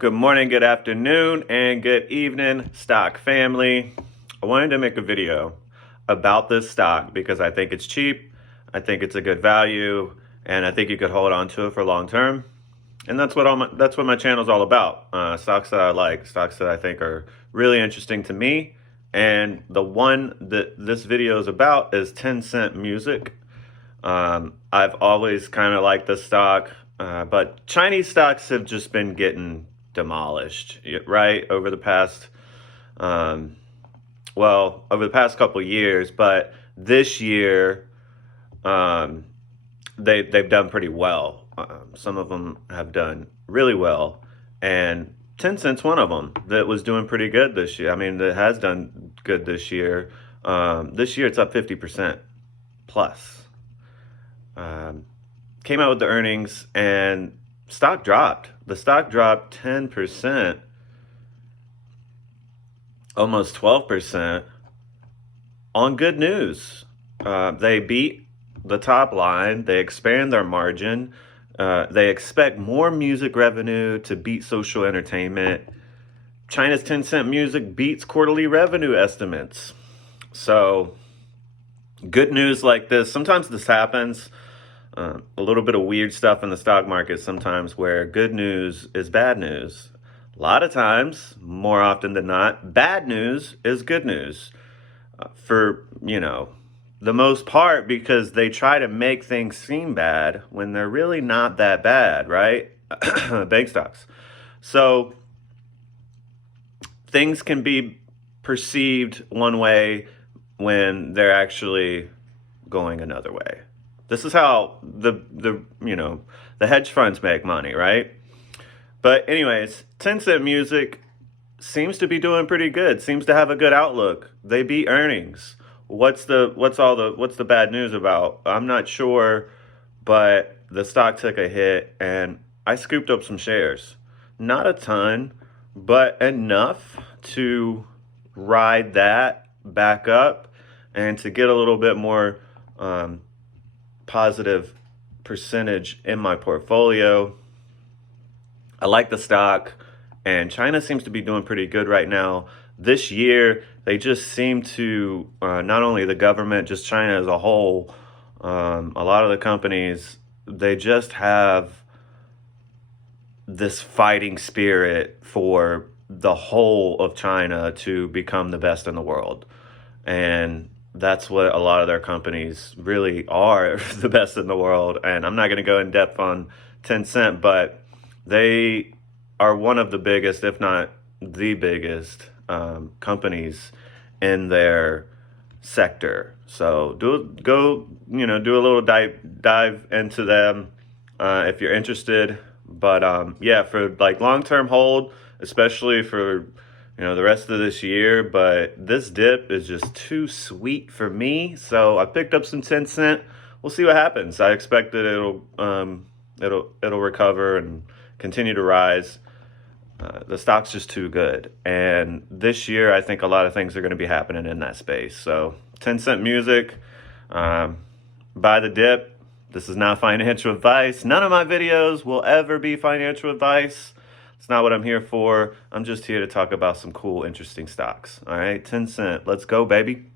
Good morning, good afternoon, and good evening, stock family. I wanted to make a video about this stock because I think it's cheap, I think it's a good value, and I think you could hold on to it for long term. And that's what my channel is all about. Stocks that I like, stocks that I think are really interesting to me. And the one that this video is about is Tencent Music. I've always kind of liked this stock, but Chinese stocks have just been getting demolished, right? Over the past couple years, but this year, they've done pretty well. Some of them have done really well, and Tencent's one of them that was doing pretty good this year. I mean, that has done good this year. This year it's up 50% plus. Came out with the earnings and stock dropped. The stock dropped 10%, almost 12% on good news. They beat the top line. They expand their margin. They expect more music revenue to beat social entertainment. China's Tencent Music beats quarterly revenue estimates. So good news like this, sometimes this happens. A little bit of weird stuff in the stock market sometimes where good news is bad news. A lot of times, more often than not, bad news is good news. For, the most part, because they try to make things seem bad when they're really not that bad, right? Bank stocks. So things can be perceived one way when they're actually going another way. This is how the hedge funds make money, right? But anyways, Tencent Music seems to be doing pretty good. Seems to have a good outlook. They beat earnings. What's the bad news about? I'm not sure, but the stock took a hit and I scooped up some shares. Not a ton, but enough to ride that back up and to get a little bit more positive percentage in my portfolio. I like the stock, and China seems to be doing pretty good right now. This year, they just seem to, not only the government, just China as a whole, a lot of the companies, they just have this fighting spirit for the whole of China to become the best in the world. And that's what a lot of their companies really are, the best in the world. And I'm not going to go in depth on Tencent, but they are one of the biggest, if not the biggest, companies in their sector. So do a little dive into them if you're interested. But yeah, for like long-term hold, especially for the rest of this year, but this dip is just too sweet for me. So I picked up some Tencent. We'll see what happens. I expect that it'll recover and continue to rise. The stock's just too good. And this year, I think a lot of things are going to be happening in that space. So Tencent Music, buy the dip. This is not financial advice. None of my videos will ever be financial advice. It's not what I'm here for. I'm just here to talk about some cool, interesting stocks. All right, Tencent, let's go, baby.